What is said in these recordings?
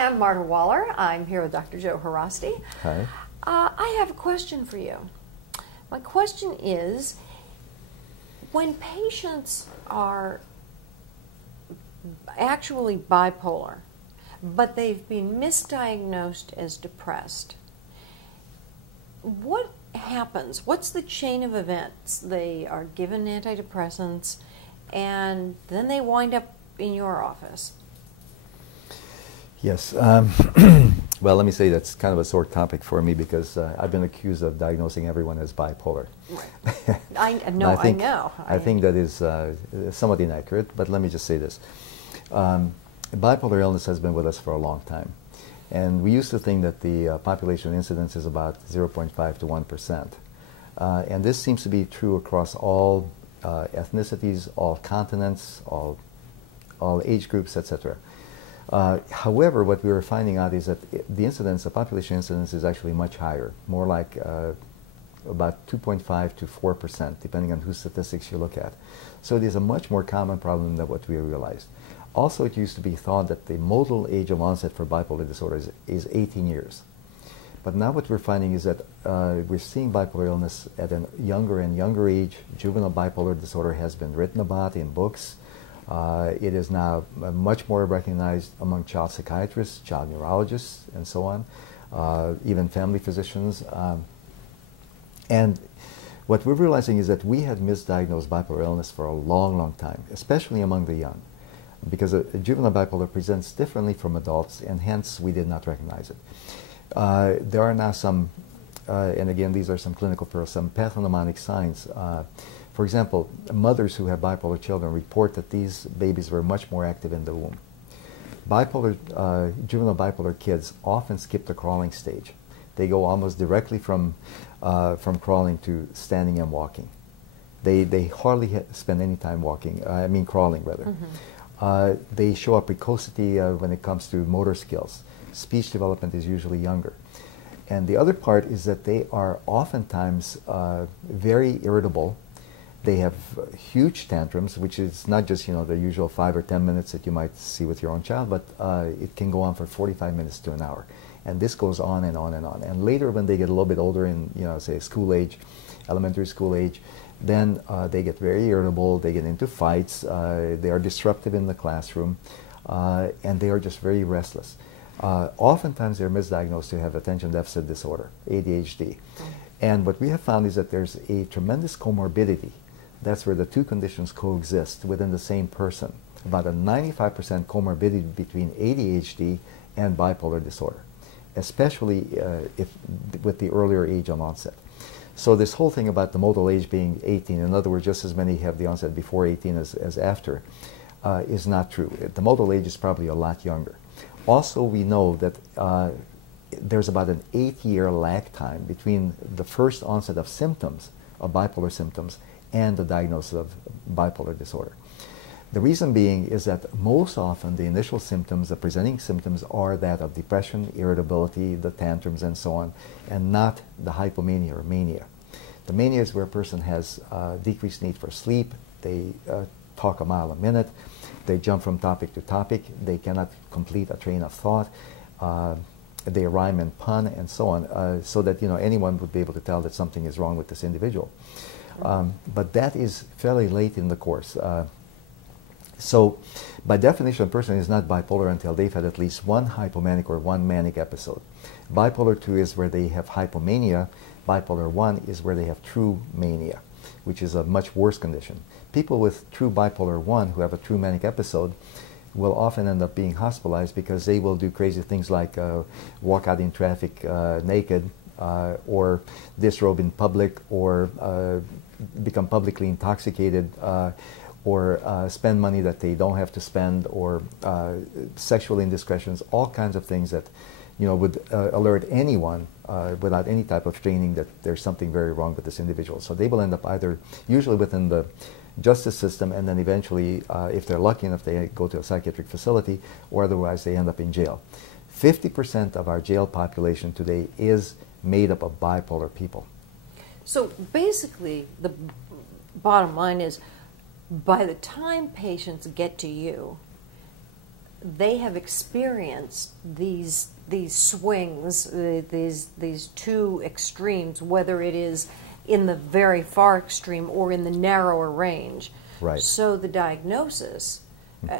Hi, I'm Marta Waller. I'm here with Dr. Joe Haraszti. Hi. I have a question for you. My question is, when patients are actually bipolar, but they've been misdiagnosed as depressed, what happens? What's the chain of events? They are given antidepressants, and then they wind up in your office. Yes. Well, let me say that's kind of a sore topic for me because I've been accused of diagnosing everyone as bipolar. Right. I know. I think that is somewhat inaccurate, but let me just say this. Bipolar illness has been with us for a long time. And we used to think that the population incidence is about 0.5 to 1%. And this seems to be true across all ethnicities, all continents, all age groups, etc. However, what we were finding out is that the population incidence is actually much higher, more like about 2.5 to 4%, depending on whose statistics you look at. So it is a much more common problem than what we realized. Also, it used to be thought that the modal age of onset for bipolar disorder is 18 years. But now what we're finding is that we're seeing bipolar illness at a younger and younger age. Juvenile bipolar disorder has been written about in books. It is now much more recognized among child psychiatrists, child neurologists, and so on, even family physicians. And what we're realizing is that we had misdiagnosed bipolar illness for a long, long time, especially among the young, because a juvenile bipolar presents differently from adults, and hence we did not recognize it. There are now some, and again, these are some clinical pearls, some pathognomonic signs. For example, mothers who have bipolar children report that these babies were much more active in the womb. Juvenile bipolar kids often skip the crawling stage. They go almost directly from crawling to standing and walking. They hardly spend any time walking, crawling rather. Mm-hmm. They show a precocity when it comes to motor skills. Speech development is usually younger. And the other part is that they are oftentimes very irritable. They have huge tantrums, which is not just the usual 5 or 10 minutes that you might see with your own child, but it can go on for 45 minutes to an hour. And this goes on and on and on. And later when they get a little bit older in, say school age, elementary school age, then they get very irritable, they get into fights, they are disruptive in the classroom, and they are just very restless. Oftentimes they're misdiagnosed to have attention deficit disorder, ADHD. And what we have found is that there's a tremendous comorbidity. That's where the two conditions coexist within the same person. About a 95% comorbidity between ADHD and bipolar disorder, especially with the earlier age of onset. So this whole thing about the modal age being 18, in other words, just as many have the onset before 18 as after, is not true. The modal age is probably a lot younger. Also, we know that there's about an 8-year lag time between the first onset of symptoms, of bipolar symptoms, and the diagnosis of bipolar disorder. The reason being is that most often the initial symptoms, the presenting symptoms, are that of depression, irritability, the tantrums, and so on, and not the hypomania or mania. The mania is where a person has decreased need for sleep, they talk a mile a minute, they jump from topic to topic, they cannot complete a train of thought, they rhyme and pun, and so on, so that anyone would be able to tell that something is wrong with this individual. But that is fairly late in the course. So, by definition, a person is not bipolar until they've had at least one hypomanic or one manic episode. Bipolar 2 is where they have hypomania. Bipolar 1 is where they have true mania, which is a much worse condition. People with true bipolar 1 who have a true manic episode will often end up being hospitalized because they will do crazy things like walk out in traffic naked, or disrobe in public, or become publicly intoxicated, or spend money that they don't have to spend, or sexual indiscretions, all kinds of things that would alert anyone without any type of training that there's something very wrong with this individual. So they will end up either usually within the justice system, and then eventually, if they're lucky enough, they go to a psychiatric facility, or otherwise they end up in jail. 50% of our jail population today is made up of bipolar people. So basically, the bottom line is, by the time patients get to you, they have experienced these swings, these two extremes, whether it is in the very far extreme or in the narrower range. Right. So the diagnosis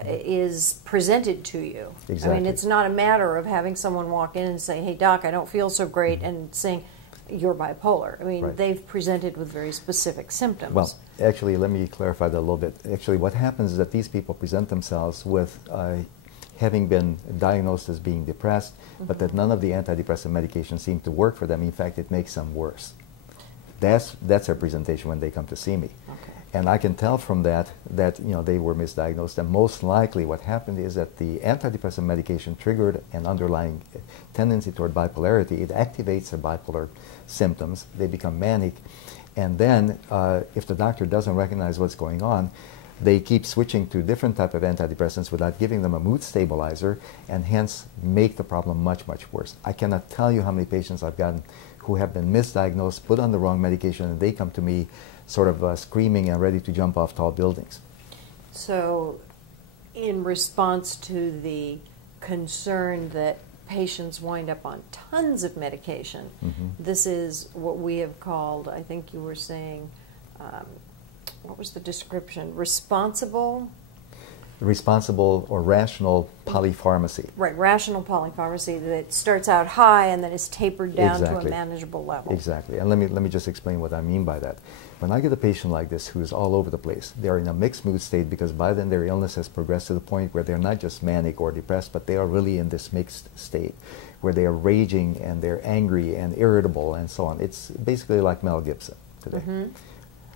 is presented to you. Exactly. I mean, it's not a matter of having someone walk in and say, "Hey, doc, I don't feel so great," and saying, "You're bipolar." I mean, Right. they've presented with very specific symptoms. Well, actually, let me clarify that a little bit. Actually, what happens is that these people present themselves with having been diagnosed as being depressed, but that none of the antidepressant medications seem to work for them. In fact, it makes them worse. That's their presentation when they come to see me. Okay. And I can tell from that they were misdiagnosed, and most likely what happened is that the antidepressant medication triggered an underlying tendency toward bipolarity. It activates their bipolar symptoms. They become manic, and then if the doctor doesn't recognize what's going on, they keep switching to different type of antidepressants without giving them a mood stabilizer, and hence make the problem much, much worse. I cannot tell you how many patients I've gotten who have been misdiagnosed, put on the wrong medication, and they come to me sort of screaming and ready to jump off tall buildings. So, in response to the concern that patients wind up on tons of medication, this is what we have called, I think you were saying, what was the description? Responsible or rational polypharmacy. Right, rational polypharmacy that starts out high and then is tapered down to a manageable level. Exactly. And let me just explain what I mean by that. When I get a patient like this who's all over the place, they're in a mixed mood state because by then their illness has progressed to the point where they're not just manic or depressed, but they are really in this mixed state where they are raging and they're angry and irritable and so on. It's basically like Mel Gibson today.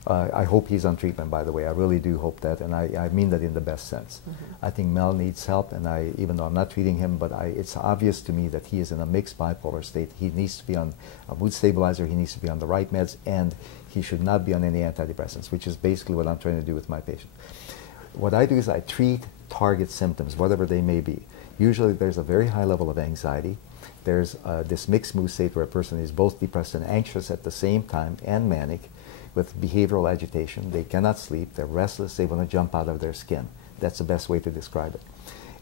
I hope he's on treatment, by the way. I really do hope that, and I mean that in the best sense. I think Mel needs help, and even though I'm not treating him, but it's obvious to me that he is in a mixed bipolar state. He needs to be on a mood stabilizer, he needs to be on the right meds, and he should not be on any antidepressants, which is basically what I'm trying to do with my patient. What I do is I treat target symptoms, whatever they may be. Usually there's a very high level of anxiety. There's this mixed mood state where a person is both depressed and anxious at the same time, and manic, with behavioral agitation. They cannot sleep, they're restless, they want to jump out of their skin. That's the best way to describe it.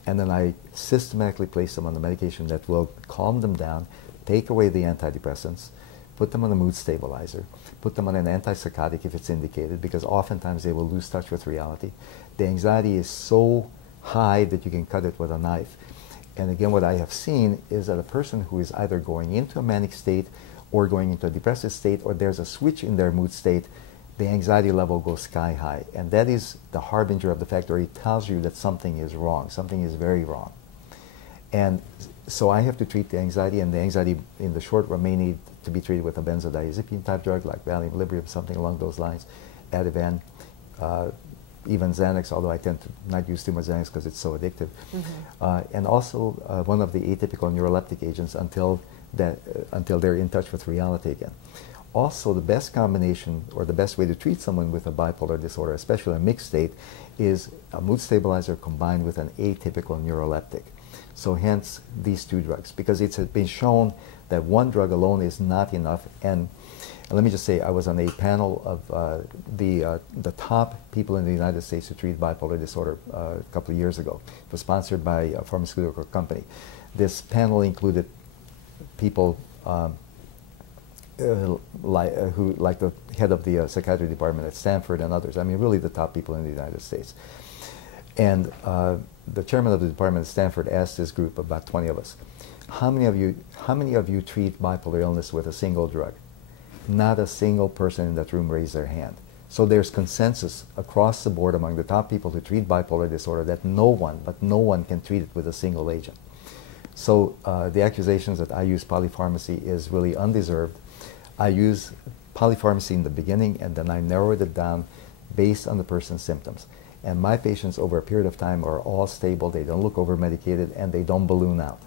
And then I systematically place them on the medication that will calm them down, take away the antidepressants, put them on a mood stabilizer, put them on an antipsychotic if it's indicated, because oftentimes they will lose touch with reality. The anxiety is so high that you can cut it with a knife. And again, what I have seen is that a person who is either going into a manic state or going into a depressive state, or there's a switch in their mood state, the anxiety level goes sky high. And that is the harbinger of the fact, or it tells you that something is wrong, something is very wrong. And so I have to treat the anxiety, and the anxiety in the short run may need to be treated with a benzodiazepine type drug like Valium, Librium, something along those lines, Ativan, even Xanax, although I tend to not use too much Xanax because it's so addictive. And also one of the atypical neuroleptic agents until they're in touch with reality again. Also, the best combination or the best way to treat someone with a bipolar disorder, especially a mixed state, is a mood stabilizer combined with an atypical neuroleptic. So hence these two drugs, because it's been shown that one drug alone is not enough. And let me just say, I was on a panel of the top people in the United States who treat bipolar disorder a couple of years ago. It was sponsored by a pharmaceutical company. This panel included people like the head of the psychiatry department at Stanford and others. I mean, really the top people in the United States. And the chairman of the department at Stanford asked this group, about 20 of us, how many of you treat bipolar illness with a single drug? Not a single person in that room raised their hand. So there's consensus across the board among the top people who treat bipolar disorder that no one can treat it with a single agent. So the accusations that I use polypharmacy is really undeserved. I use polypharmacy in the beginning, and then I narrowed it down based on the person's symptoms. And my patients over a period of time are all stable, they don't look over-medicated, and they don't balloon out.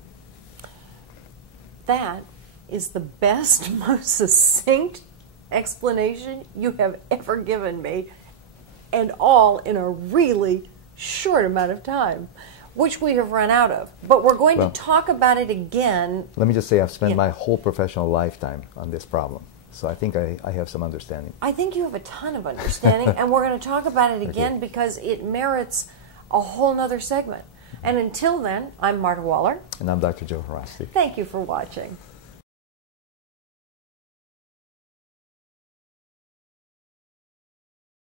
That is the best, most succinct explanation you have ever given me, and all in a really short amount of time, which we have run out of. But we're going to talk about it again. Let me just say I've spent my whole professional lifetime on this problem. So I think I have some understanding. I think you have a ton of understanding, and we're going to talk about it again because it merits a whole nother segment. And until then, I'm Marta Waller. And I'm Dr. Joe Haraszti. Thank you for watching.